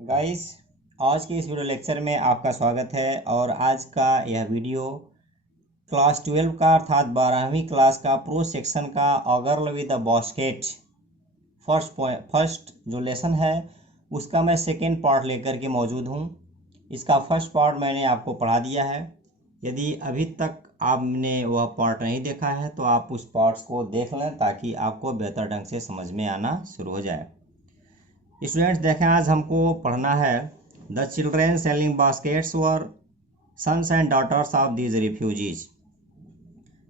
Guys, आज के इस वीडियो लेक्चर में आपका स्वागत है। और आज का यह वीडियो क्लास 12 का अर्थात 12वीं क्लास का प्रो सेक्शन का ऑगर्ल विद द बास्केट फर्स्ट जो लेसन है उसका मैं सेकेंड पार्ट लेकर के मौजूद हूँ। इसका फर्स्ट पार्ट मैंने आपको पढ़ा दिया है। यदि अभी तक आपने वह पार्ट नहीं देखा है तो आप उस पार्ट्स को देख लें ताकि आपको बेहतर ढंग से समझ में आना शुरू हो जाए। स्टूडेंट्स देखें, आज हमको पढ़ना है the children selling baskets were sons and daughters of these refugees.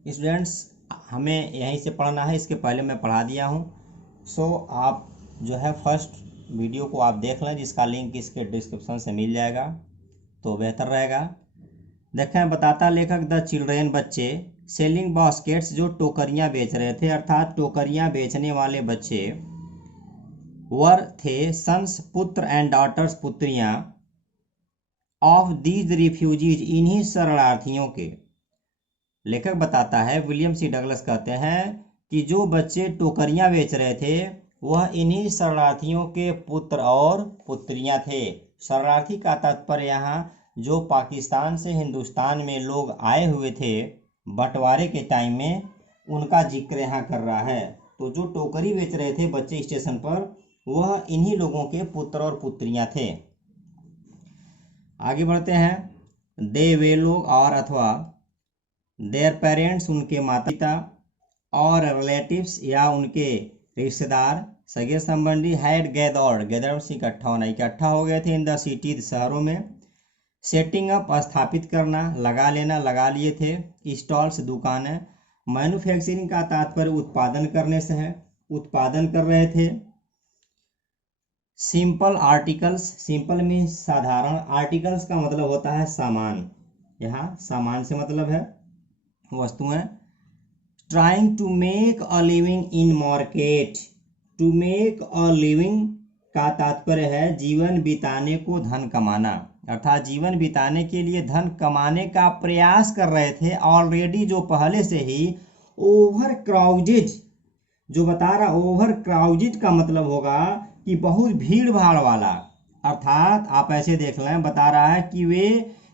Students हमें यहीं से पढ़ना है, इसके पहले मैं पढ़ा दिया हूँ। सो आप जो है फर्स्ट वीडियो को आप देख लें, जिसका लिंक इसके डिस्क्रिप्शन से मिल जाएगा तो बेहतर रहेगा। देखें, बताता लेखक द चिल्ड्रेन बच्चे सेलिंग बास्केट्स जो टोकरियाँ बेच रहे थे अर्थात टोकरियाँ बेचने वाले बच्चे वर थे सन्स पुत्र एंड डॉटर्स पुत्रियां ऑफ दीज रिफ्यूजीज इन्हीं शरणार्थियों के। लेखक बताता है विलियम सी डगलस कहते हैं कि जो बच्चे टोकरियां बेच रहे थे वह इन्हीं शरणार्थियों के पुत्र और पुत्रियां थे। शरणार्थी का तात्पर्य यहाँ जो पाकिस्तान से हिंदुस्तान में लोग आए हुए थे बंटवारे के टाइम में उनका जिक्र यहाँ कर रहा है। तो जो टोकरी बेच रहे थे बच्चे स्टेशन पर वह इन्हीं लोगों के पुत्र और पुत्रियां थे। आगे बढ़ते हैं। दे वे लोग और अथवा देयर पेरेंट्स उनके माता पिता और रिलेटिव्स या उनके रिश्तेदार सगे संबंधी हैड गैदर्ड से इकट्ठा हो गए थे इन द सिटी शहरों में। सेटिंग अप स्थापित करना, लगा लिए थे। स्टॉल्स दुकानें। मैन्युफैक्चरिंग का तात्पर्य उत्पादन करने से है, उत्पादन कर रहे थे। सिंपल आर्टिकल्स, सिंपल में साधारण, आर्टिकल्स का मतलब होता है सामान, यहाँ सामान से मतलब है वस्तुएं। Trying to make a living in market, to make a living का तात्पर्य है जीवन बिताने को, धन कमाना, अर्थात जीवन बिताने के लिए धन कमाने का प्रयास कर रहे थे ऑलरेडी, जो पहले से ही ओवर क्राउडेड, जो बता रहा ओवर क्राउडेड का मतलब होगा कि बहुत भीड़ भाड़ वाला, अर्थात आप ऐसे देख लें, बता रहा है कि वे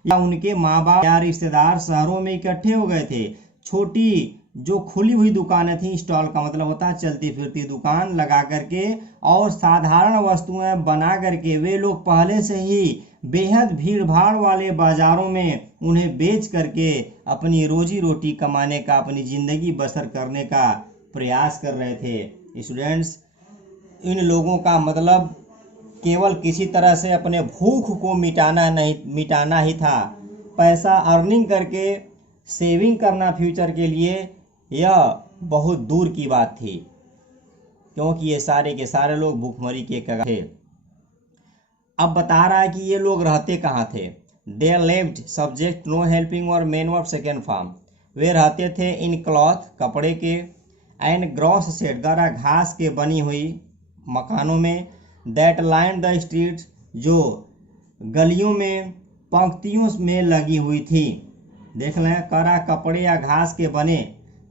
या उनके माँ बाप या रिश्तेदार शहरों में इकट्ठे हो गए थे। छोटी जो खुली हुई दुकानें थी, स्टॉल का मतलब होता है चलती फिरती दुकान लगा करके और साधारण वस्तुएं बना करके वे लोग पहले से ही बेहद भीड़ भाड़ वाले बाजारों में उन्हें बेच करके अपनी रोजी रोटी कमाने का, अपनी जिंदगी बसर करने का प्रयास कर रहे थे। स्टूडेंट्स, इन लोगों का मतलब केवल किसी तरह से अपने भूख को मिटाना ही था। पैसा अर्निंग करके सेविंग करना फ्यूचर के लिए यह बहुत दूर की बात थी, क्योंकि ये सारे के सारे लोग भूखमरी के कगार थे। अब बता रहा है कि ये लोग रहते कहाँ थे। They lived subject no helping और मेन वर्ब सेकेंड फॉर्म। वे रहते थे इन क्लॉथ कपड़े के, एंड ग्रॉस शेड गारा घास के बनी हुई मकानों में, दैट लाइन द स्ट्रीट जो गलियों में पंक्तियों में लगी हुई थी। देख लें, करा कपड़े या घास के बने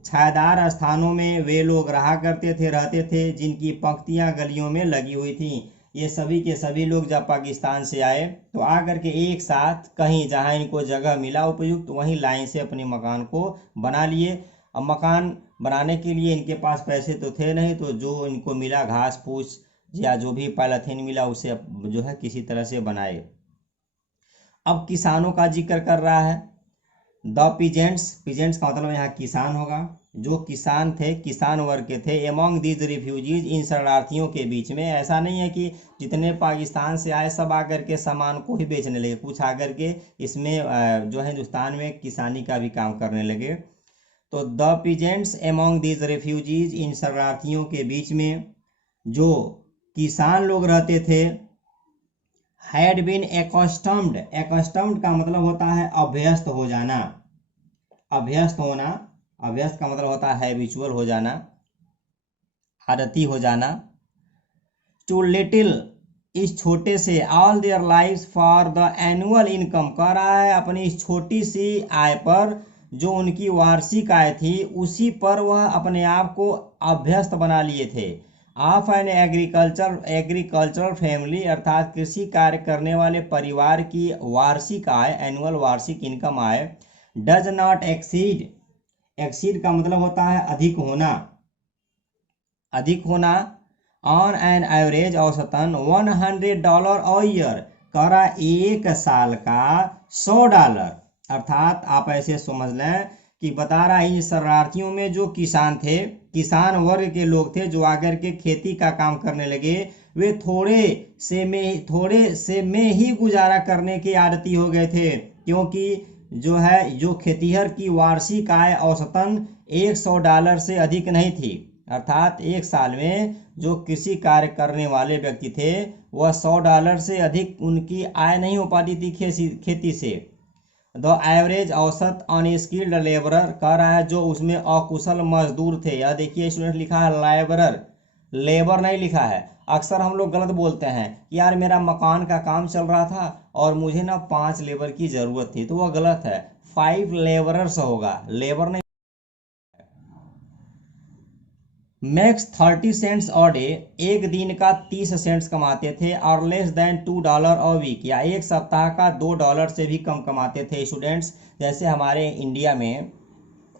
छायादार स्थानों में वे लोग रहा करते थे, रहते थे, जिनकी पंक्तियां गलियों में लगी हुई थी। ये सभी के सभी लोग जब पाकिस्तान से आए तो आकर के एक साथ कहीं जहां इनको जगह मिला उपयुक्त वहीं लाइन से अपने मकान को बना लिए। अब मकान बनाने के लिए इनके पास पैसे तो थे नहीं, तो जो इनको मिला घास फूस या जो भी पॉलीथीन मिला उसे जो है किसी तरह से बनाए। अब किसानों का जिक्र कर रहा है। द पीजेंट्स, पीजेंट्स का मतलब यहाँ किसान होगा, जो किसान थे, किसान वर्ग के थे। एमोंग दीज रिफ्यूजीज, इन शरणार्थियों के बीच में। ऐसा नहीं है कि जितने पाकिस्तान से आए सब आकर के सामान को ही बेचने लगे, कुछ आकर के इसमें जो है हिंदुस्तान में किसानी का भी काम करने लगे। तो the peasants among these refugees, इन शरणार्थियों के बीच में जो किसान लोग रहते थे, हैड बीन एकस्टम्ड, एकस्टम्ड का मतलब होता है अभ्यस्त हो जाना, अभ्यस्त होना, अभ्यस्त का मतलब होता है हैबिचुअल हो जाना, आदती हो जाना। टू लिटिल, इस छोटे से, all their lives for the annual income, कह रहा है अपनी इस छोटी सी आय पर, जो उनकी वार्षिक आय थी उसी पर वह अपने आप को अभ्यस्त बना लिए थे। ऑफ एन एग्रीकल्चरल फैमिली अर्थात कृषि कार्य करने वाले परिवार की वार्षिक आय, एनुअल वार्षिक income I, does not exceed का मतलब होता है अधिक होना ऑन एन एवरेज औसतन $100 अ ईयर, करा एक साल का $100। अर्थात आप ऐसे समझ लें कि बता रहा है इन शरणार्थियों में जो किसान वर्ग के लोग थे जो आकर के खेती का काम करने लगे, वे थोड़े से में ही गुजारा करने के आदती हो गए थे, क्योंकि जो खेतीहर की वार्षिक आय औसतन $100 से अधिक नहीं थी। अर्थात एक साल में जो कृषि कार्य करने वाले व्यक्ति थे वह $100 से अधिक उनकी आय नहीं हो पाती थी खेती से। द एवरेज औसत अनस्किल्ड लेबरर कह रहा है जो उसमें अकुशल मजदूर थे। यह देखिए स्टूडेंट लिखा है लेबर नहीं लिखा है। अक्सर हम लोग गलत बोलते हैं कि यार मेरा मकान का काम चल रहा था और मुझे ना 5 लेबर की जरूरत थी, तो वह गलत है, 5 लेबरर्स होगा, लेबर नहीं। मैक्स 30 सेंट्स अ डे, एक दिन का 30 सेंट्स कमाते थे, और लेस देन $2 अ वीक, या एक सप्ताह का $2 से भी कम कमाते थे स्टूडेंट्स। जैसे हमारे इंडिया में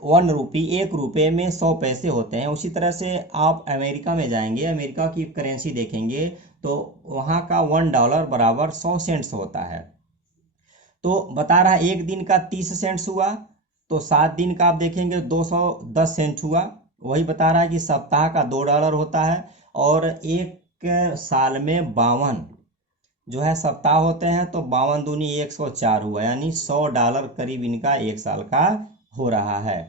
1 रुपये, 1 रुपये में 100 पैसे होते हैं, उसी तरह से आप अमेरिका में जाएंगे, अमेरिका की करेंसी देखेंगे तो वहाँ का $1 बराबर 100 सेंट्स होता है। तो बता रहा है एक दिन का 30 सेंट्स हुआ, तो 7 दिन का आप देखेंगे 210 सेंट हुआ। वही बता रहा है कि सप्ताह का $2 होता है, और एक साल में 52 जो है सप्ताह होते हैं, तो 52 दूनी 104 हुआ, यानी $100 करीब इनका एक साल का हो रहा है,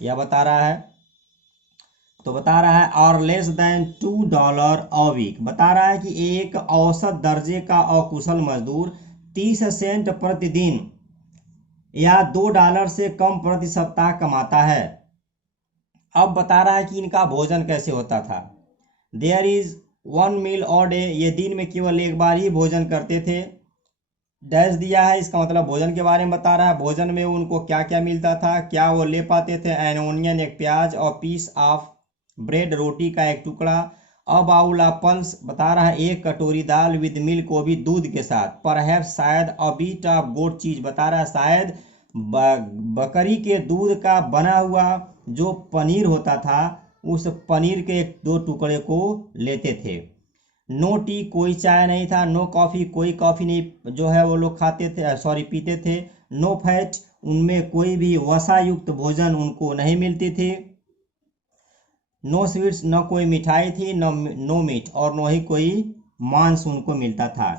यह बता रहा है। तो बता रहा है और लेस देन $2 अ वीक, बता रहा है कि एक औसत दर्जे का अकुशल मजदूर 30 सेंट प्रतिदिन या $2 से कम प्रति सप्ताह कमाता है। अब बता रहा है कि इनका भोजन कैसे होता था। There is 1 meal a day, ये दिन में केवल एक बार ही भोजन करते थे। डैश दिया है, इसका मतलब भोजन के बारे में बता रहा है। भोजन में उनको क्या क्या मिलता था, क्या वो ले पाते थे, एन ओनियन एक प्याज, और पीस ऑफ ब्रेड रोटी का एक टुकड़ा, अ बाउल ऑफ पल्स बता रहा है एक कटोरी दाल विद मिल्क, को भी दूध के साथ, परहैप्स शायद अ बीट ऑफ गोट चीज, बता रहा है शायद बकरी के दूध का बना हुआ जो पनीर होता था उस पनीर के 2 टुकड़े को लेते थे। नो टी, कोई चाय नहीं था। नो कॉफ़ी, कोई कॉफ़ी नहीं जो है वो लोग पीते थे। नो फैट, उनमें कोई भी वसा युक्त भोजन उनको नहीं मिलती थी। नो स्वीट्स, न कोई मिठाई थी, नो मीट, और न ही कोई मांस उनको मिलता था।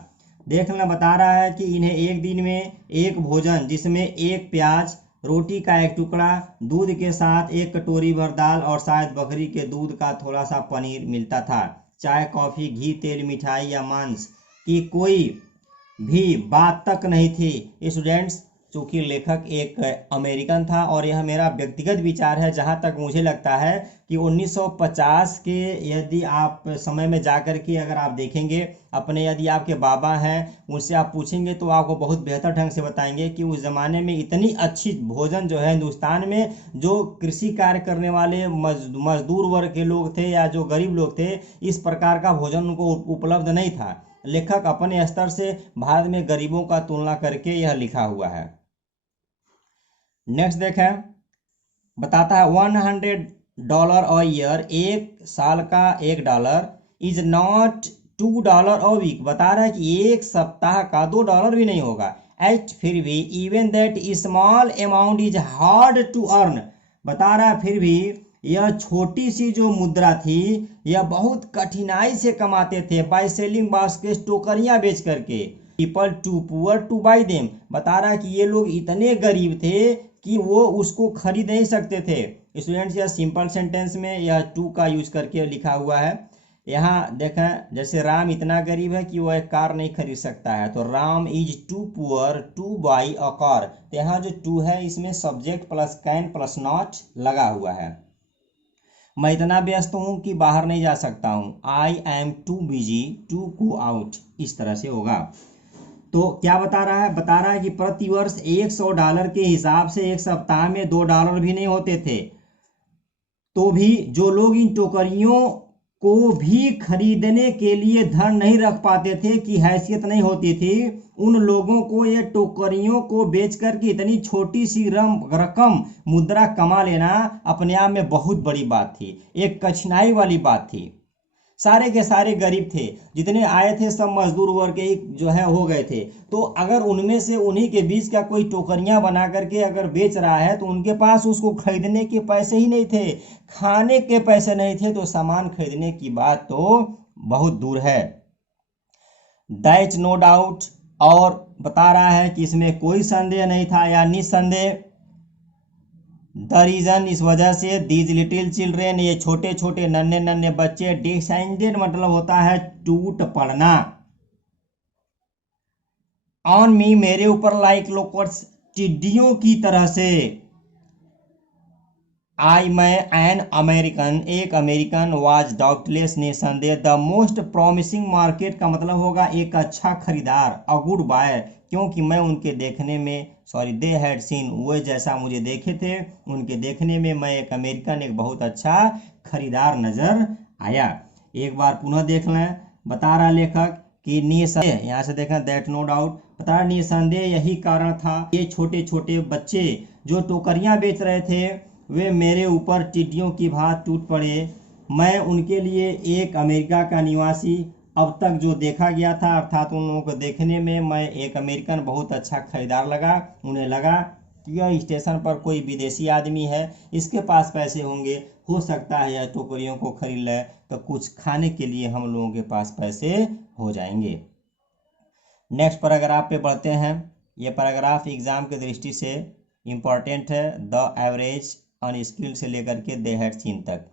देखना बता रहा है कि इन्हें एक दिन में एक भोजन जिसमें एक प्याज, रोटी का एक टुकड़ा, दूध के साथ एक कटोरी भर दाल, और शायद बकरी के दूध का थोड़ा सा पनीर मिलता था। चाय, कॉफ़ी, घी, तेल, मिठाई या मांस की कोई भी बात तक नहीं थी। स्टूडेंट्स, चूंकि लेखक एक अमेरिकन था और यह मेरा व्यक्तिगत विचार है, जहां तक मुझे लगता है कि 1950 के यदि आप समय में जाकर के अगर आप देखेंगे अपने, यदि आपके बाबा हैं उनसे आप पूछेंगे तो आपको बहुत बेहतर ढंग से बताएंगे कि उस ज़माने में इतनी अच्छी भोजन जो है हिंदुस्तान में, जो कृषि कार्य करने वाले मजदूर वर्ग के लोग थे या जो गरीब लोग थे, इस प्रकार का भोजन उनको उपलब्ध नहीं था। लेखक अपने स्तर से भारत में गरीबों का तुलना करके यह लिखा हुआ है। नेक्स्ट देखें, बताता है $100 अ ईयर, एक साल का $1, इज नॉट $2 अ वीक, बता रहा है कि एक सप्ताह का $2 भी नहीं होगा। एट, फिर भी, even that small amount is hard to earn, बता रहा है फिर भी यह छोटी सी जो मुद्रा थी यह बहुत कठिनाई से कमाते थे। बाय सेलिंग बास्केट, टोकरियां बेच करके। People too poor to buy them, बता रहा है कि ये लोग इतने गरीब थे कि वो उसको खरीद नहीं सकते थे। स्टूडेंट्स, यह सिंपल सेंटेंस में यह टू का यूज करके लिखा हुआ है। यहाँ देखें, जैसे राम इतना गरीब है कि वह एक कार नहीं खरीद सकता है, तो Ram is too poor to buy a car, तो यहाँ जो टू है इसमें subject plus can plus not लगा हुआ है। मैं इतना व्यस्त हूं कि बाहर नहीं जा सकता हूं, I am too busy to go out, इस तरह से होगा। तो क्या बता रहा है, बता रहा है कि प्रतिवर्ष $100 के हिसाब से एक सप्ताह में $2 भी नहीं होते थे। तो भी जो लोग इन टोकरियों को भी खरीदने के लिए धन नहीं रख पाते थे, कि हैसियत नहीं होती थी, उन लोगों को ये टोकरियों को बेच करके इतनी छोटी सी रकम मुद्रा कमा लेना अपने आप में बहुत बड़ी बात थी, एक कठिनाई वाली बात थी। सारे के सारे गरीब थे, जितने आए थे सब मजदूर वर्ग के ही जो है हो गए थे। तो अगर उनमें से उन्हीं के बीच का कोई टोकरियां बना करके अगर बेच रहा है तो उनके पास उसको खरीदने के पैसे ही नहीं थे, खाने के पैसे नहीं थे, तो सामान खरीदने की बात तो बहुत दूर है। दैट नो डाउट, और बता रहा है कि इसमें कोई संदेह नहीं था या निसंदेह। द रीजन, इस वजह से, दीज लिटिल चिल्ड्रेन, ये छोटे छोटे नन्हे नन्हे बच्चे, डिसेंडेड मतलब होता है टूट पड़ना, ऑन मी, मेरे ऊपर, लाइक लोकर्स, टिड्डियों की तरह से, आई, मैं, एन अमेरिकन, एक अमेरिकन, वाज, डाउटलेस, निसंदेह, द मोस्ट प्रॉमिसिंग मार्केट का मतलब होगा एक अच्छा खरीदार, अ गुड बायर, क्योंकि मैं उनके देखने में, सॉरी दे हैड सीन, वो जैसा मुझे देखे थे उनके देखने में मैं एक अमेरिकन, एक बहुत अच्छा खरीदार नजर आया। एक बार पुनः देख लें। बता रहा लेखक कि निसंदेह, यहाँ से देखना, दैट नो डाउट, बता रहा निसंदेह यही कारण था, ये छोटे छोटे बच्चे जो टोकरियां बेच रहे थे वे मेरे ऊपर टिड्डियों की भांति टूट पड़े। मैं उनके लिए एक अमेरिका का निवासी अब तक जो देखा गया था, अर्थात उन लोगों को देखने में मैं एक अमेरिकन बहुत अच्छा खरीदार लगा। उन्हें लगा कि यह स्टेशन पर कोई विदेशी आदमी है, इसके पास पैसे होंगे, हो सकता है यह टोकरियों को खरीद ले तो कुछ खाने के लिए हम लोगों के पास पैसे हो जाएंगे। नेक्स्ट पैराग्राफ पे बढ़ते हैं। ये पैराग्राफ एग्जाम की दृष्टि से इम्पॉर्टेंट है। द एवरेज अनस्किल्ड से लेकर के दे हैड सीन तक।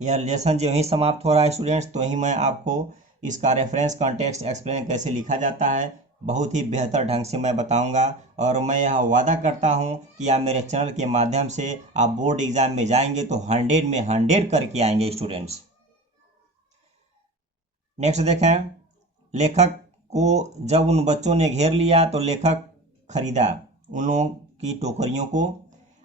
यह लेसन जो ही समाप्त हो रहा है स्टूडेंट्स, तो ही मैं आपको इसका रेफरेंस कॉन्टेक्स्ट एक्सप्लेन कैसे लिखा जाता है बहुत ही बेहतर ढंग से मैं बताऊंगा। और मैं यह वादा करता हूं कि आप मेरे चैनल के माध्यम से आप बोर्ड एग्जाम में जाएंगे तो 100 में 100 करके आएंगे स्टूडेंट्स। नेक्स्ट देखें, लेखक को जब उन बच्चों ने घेर लिया तो लेखक खरीदा उन लोगों की टोकरियों को।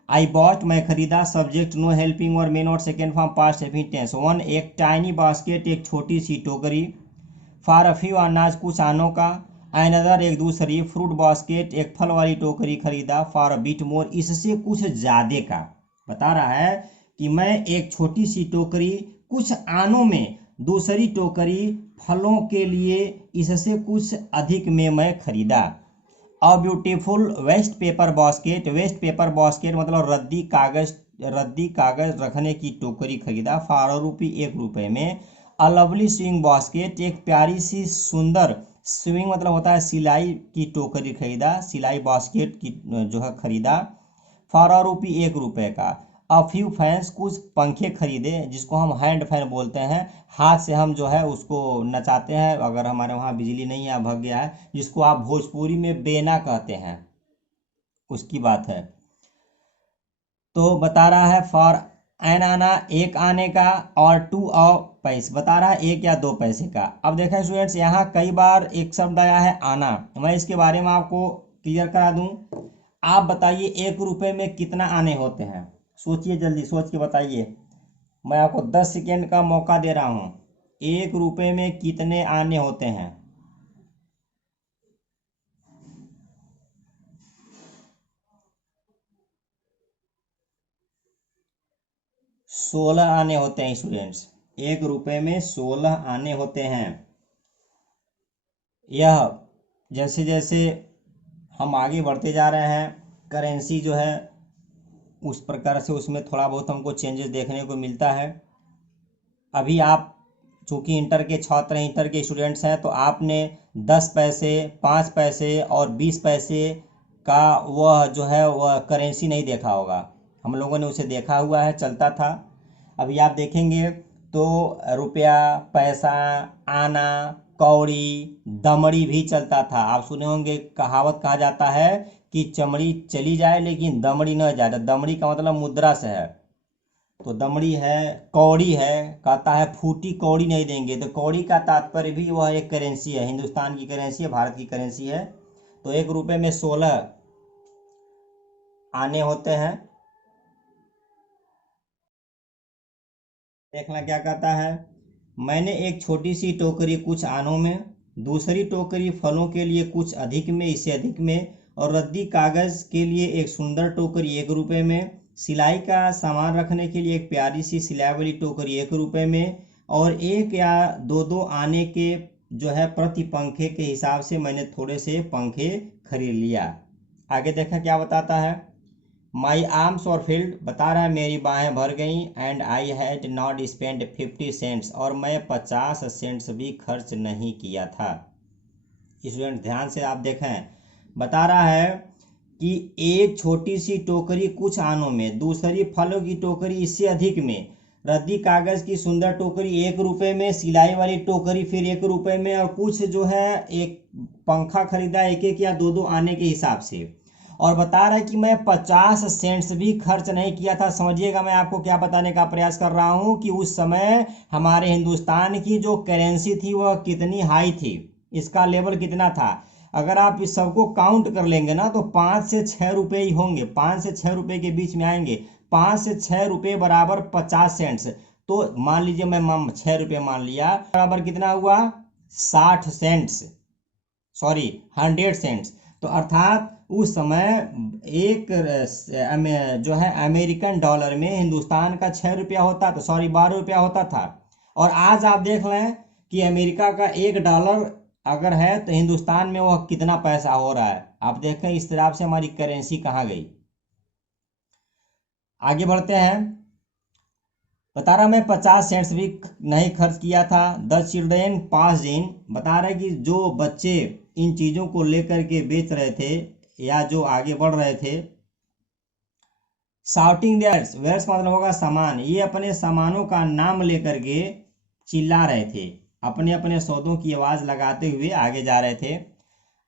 आई बॉट, मैं खरीदा, सब्जेक्ट नो हेल्पिंग और may not, second form past एफिन टेंस। वन, एक टाइनी बास्केट, एक छोटी सी टोकरी। फॉर अ फ्यू, अनाज कुछ आनों का। अनदर, एक दूसरी। फ्रूट बास्केट, एक फल वाली टोकरी खरीदा। फॉर अ बिट मोर, इससे कुछ ज्यादा का। बता रहा है कि मैं एक छोटी सी टोकरी कुछ आनों में, दूसरी टोकरी फलों के लिए, इससे कुछ अधिक में मैं खरीदा। A beautiful waste paper basket, waste paper basket मतलब रद्दी कागज रखने की टोकरी खरीदा। 12 रुपये, 1 रुपये में। अ लवली स्विंग बास्केट, एक प्यारी सी सुंदर, स्विंग मतलब होता है सिलाई की टोकरी खरीदा, सिलाई बास्केट की जो है खरीदा। 12 रुपये, 1 रुपये का। अ फ्यू फैंस, कुछ पंखे खरीदे, जिसको हम हैंड फैन बोलते हैं, हाथ से हम जो है उसको नचाते हैं अगर हमारे वहाँ बिजली नहीं है, भग गया है, जिसको आप भोजपुरी में बेना कहते हैं, उसकी बात है। तो बता रहा है फॉर एन आना, एक आने का, और टू अ पैसे, बता रहा है 1 या 2 पैसे का। अब देखा स्टूडेंट्स, यहाँ कई बार एक शब्द आया है आना, मैं इसके बारे में आपको क्लियर करा दूं। आप बताइए 1 रुपये में कितना आने होते हैं? सोचिए, जल्दी सोच के बताइए। मैं आपको 10 सेकेंड का मौका दे रहा हूं। 1 रुपये में कितने आने होते हैं? 16 आने होते हैं स्टूडेंट्स। 1 रुपये में 16 आने होते हैं। यह जैसे जैसे हम आगे बढ़ते जा रहे हैं, करेंसी जो है उस प्रकार से उसमें थोड़ा बहुत हमको चेंजेस देखने को मिलता है। अभी आप चूँकि इंटर के छात्र हैं, इंटर के स्टूडेंट्स हैं, तो आपने 10 पैसे, 5 पैसे और 20 पैसे का वह जो है वह करेंसी नहीं देखा होगा। हम लोगों ने उसे देखा हुआ है, चलता था। अभी आप देखेंगे तो रुपया, पैसा, आना, कौड़ी, दमड़ी भी चलता था। आप सुने होंगे, कहावत कहा जाता है कि चमड़ी चली जाए लेकिन दमड़ी न जाए। तो दमड़ी का मतलब मुद्रा से है, तो दमड़ी है, कौड़ी है, कहता है फूटी कौड़ी नहीं देंगे, तो कौड़ी का तात्पर्य भी वह एक करेंसी है, हिंदुस्तान की करेंसी है, भारत की करेंसी है। तो 1 रुपये में 16 आने होते हैं। देखना क्या कहता है, मैंने एक छोटी सी टोकरी कुछ आनों में, दूसरी टोकरी फलों के लिए कुछ अधिक में, इससे अधिक में, और रद्दी कागज के लिए एक सुंदर टोकरी 1 रुपए में, सिलाई का सामान रखने के लिए एक प्यारी सी सिलाई वाली टोकरी 1 रुपए में, और एक या दो दो आने के जो है प्रति पंखे के हिसाब से मैंने थोड़े से पंखे खरीद लिया। आगे देखा क्या बताता है, माई आर्म्स और फील्ड, बता रहा है मेरी बाहें भर गईं, and I had not spend 50 cents, और मैं 50 सेंट्स भी खर्च नहीं किया था। स्टूडेंट ध्यान से आप देखें, बता रहा है कि एक छोटी सी टोकरी कुछ आनों में, दूसरी फलों की टोकरी इससे अधिक में, रद्दी कागज की सुंदर टोकरी 1 रुपए में, सिलाई वाली टोकरी फिर 1 रुपए में, और कुछ जो है एक पंखा खरीदा एक एक या दो दो आने के हिसाब से, और बता रहा है कि मैं 50 सेंट्स भी खर्च नहीं किया था। समझिएगा मैं आपको क्या बताने का प्रयास कर रहा हूं कि उस समय हमारे हिंदुस्तान की जो करेंसी थी वह कितनी हाई थी, इसका लेवल कितना था। अगर आप इस सबको काउंट कर लेंगे ना तो 5 से 6 रुपए ही होंगे, 5 से 6 रुपए के बीच में आएंगे। 5 से 6 रुपए बराबर 50 सेंट्स, तो मान लीजिए मैं 6 रुपए मान लिया, बराबर कितना हुआ 60 सेंट्स, सॉरी 100 सेंट्स। तो अर्थात उस समय एक जो है अमेरिकन डॉलर में हिंदुस्तान का 6 रुपया होता, तो सॉरी 12 रुपया होता था। और आज आप देख लें कि अमेरिका का $1 अगर है तो हिंदुस्तान में वह कितना पैसा हो रहा है। आप देखें इस तरह से हमारी करेंसी कहाँ गई। आगे बढ़ते हैं, बता रहा मैं 50 सेंट्स भी नहीं खर्च किया था। द चिल्ड्रेन पास इन, बता रहा है कि जो बच्चे इन चीज़ों को लेकर के बेच रहे थे या जो आगे बढ़ रहे थे, शाउटिंग देयर्स, वेयर्स मतलब होगा सामान, ये अपने सामानों का नाम लेकर के चिल्ला रहे थे, अपने अपने सौदों की आवाज़ लगाते हुए आगे जा रहे थे।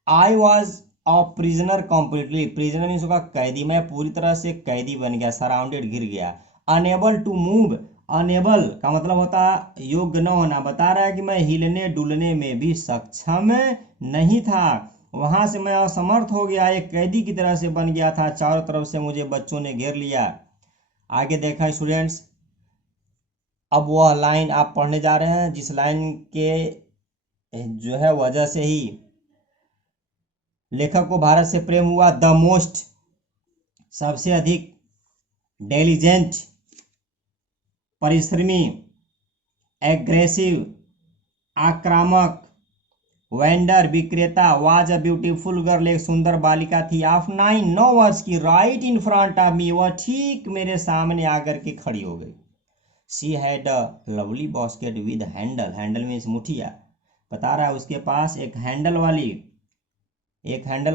I was a prisoner completely, prisoner means होगा कैदी, मैं पूरी तरह से कैदी बन गया, सराउंडेड घिर गया। अनेबल टू मूव, अनेबल का मतलब होता है योग्य न होना, बता रहा है कि मैं हिलने डुलने में भी सक्षम नहीं था, वहां से मैं असमर्थ हो गया, एक कैदी की तरह से बन गया था, चारों तरफ से मुझे बच्चों ने घेर लिया। आगे देखा स्टूडेंट्स, अब वह लाइन आप पढ़ने जा रहे हैं जिस लाइन के जो है वजह से ही लेखक को भारत से प्रेम हुआ। द मोस्ट, सबसे अधिक, डेलिजेंट, परिश्रमी, एग्रेसिव, आक्रामक, वेंडर, विक्रेता, वाज अ ब्यूटीफुल गर्ल, एक सुंदर बालिका थी, ऑफ 9 वर्ष की, right in front of me, वह ठीक मेरे सामने आकर के खड़ी हो गई। She had a lovely basket with handle, handle means मुठिया, बता रहा है उसके पास एक हैंडल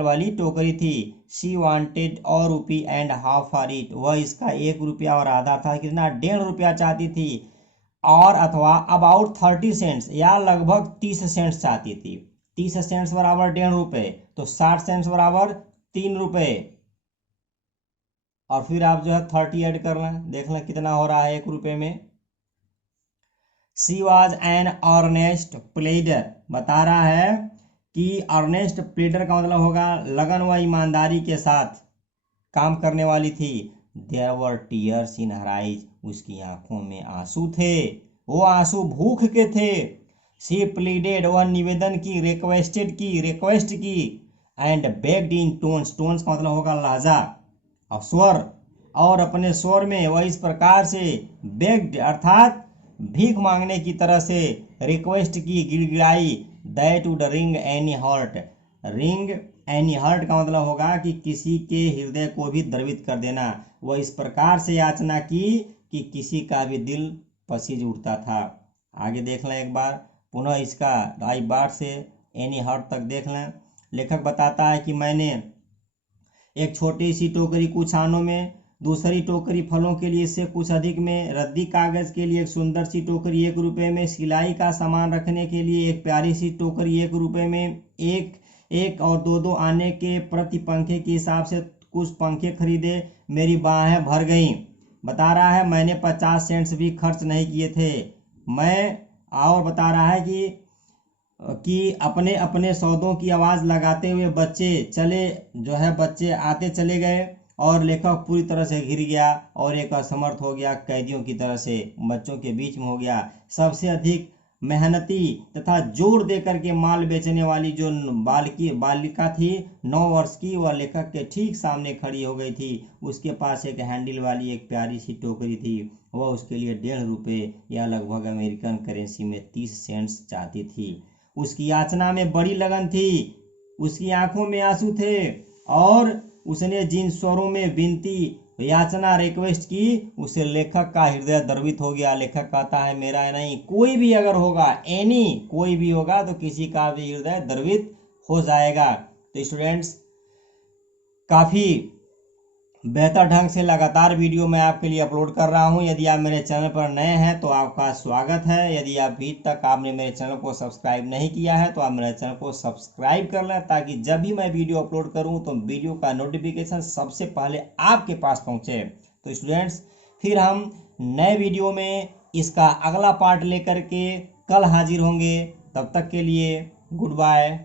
वाली टोकरी थी। शी वांटेड और rupee and half for it, वह इसका 1 रुपया और आधा था, कितना 1.5 रुपया चाहती थी, और अथवा अबाउट 30 सेंट्स, या लगभग 30 सेंट्स चाहती थी। 30 सेंट्स बराबर 1.5 रुपये, तो 60 सेंट्स बराबर 3 रुपये, और फिर आप जो है 30 ऐड कर लें, देख लें कितना हो रहा है 1 रुपये में। सी वॉज एन अर्नेस्ट प्लेडर, बता रहा है कि अर्नेस्ट प्लेडर का मतलब होगा लगन व ईमानदारी के साथ काम करने वाली थी। There were tears in her eyes, उसकी आंखों में आंसू थे, वो आंसू भूख के थे। शी प्लीडेड, वह निवेदन की, रिक्वेस्ट की, and begged in tones, tones का मतलब होगा लहजा और स्वर, और अपने स्वर में वह इस प्रकार से बेग्ड अर्थात भीख मांगने की तरह से रिक्वेस्ट की, गिड़गिड़ाई, that would ring any heart, ring any heart का मतलब होगा कि किसी के हृदय को भी द्रवित कर देना। वह इस प्रकार से याचना की कि किसी का भी दिल पसीज उठता था। आगे देख लें एक बार पुनः इसका आई बार से एनी हार्ट तक देख लें। लेखक बताता है कि मैंने एक छोटी सी टोकरी कुछ आनों में, दूसरी टोकरी फलों के लिए इससे कुछ अधिक में, रद्दी कागज के लिए एक सुंदर सी टोकरी 1 रुपये में, सिलाई का सामान रखने के लिए एक प्यारी सी टोकरी 1 रुपये में, एक और दो दो आने के प्रति पंखे के हिसाब से कुछ पंखे खरीदे, मेरी बाहें भर गईं। बता रहा है मैंने 50 सेंट्स भी खर्च नहीं किए थे। और बता रहा है कि अपने अपने सौदों की आवाज़ लगाते हुए बच्चे आते चले गए, और लेखक पूरी तरह से घिर गया और एक असमर्थ हो गया, कैदियों की तरह से बच्चों के बीच में हो गया। सबसे अधिक मेहनती तथा जोर देकर के माल बेचने वाली जो बालिका थी 9 वर्ष की, वह लेखक के ठीक सामने खड़ी हो गई थी। उसके पास एक हैंडल वाली एक प्यारी सी टोकरी थी। वह उसके लिए 1.5 रुपये या लगभग अमेरिकन करेंसी में 30 सेंट्स चाहती थी। उसकी याचना में बड़ी लगन थी, उसकी आंखों में आंसू थे और उसने जिन स्वरों में विनती याचना रिक्वेस्ट की, उसे लेखक का हृदय द्रवित हो गया। लेखक कहता है मेरा नहीं, कोई भी अगर होगा, कोई भी होगा तो किसी का भी हृदय द्रवित हो जाएगा। तो स्टूडेंट्स, काफी बेहतर ढंग से लगातार वीडियो मैं आपके लिए अपलोड कर रहा हूं। यदि आप मेरे चैनल पर नए हैं तो आपका स्वागत है। यदि अभी तक आपने मेरे चैनल को सब्सक्राइब नहीं किया है तो आप मेरे चैनल को सब्सक्राइब कर लें, ताकि जब भी मैं वीडियो अपलोड करूं तो वीडियो का नोटिफिकेशन सबसे पहले आपके पास पहुंचे। तो स्टूडेंट्स, फिर हम नए वीडियो में इसका अगला पार्ट लेकर के कल हाजिर होंगे। तब तक के लिए गुड बाय।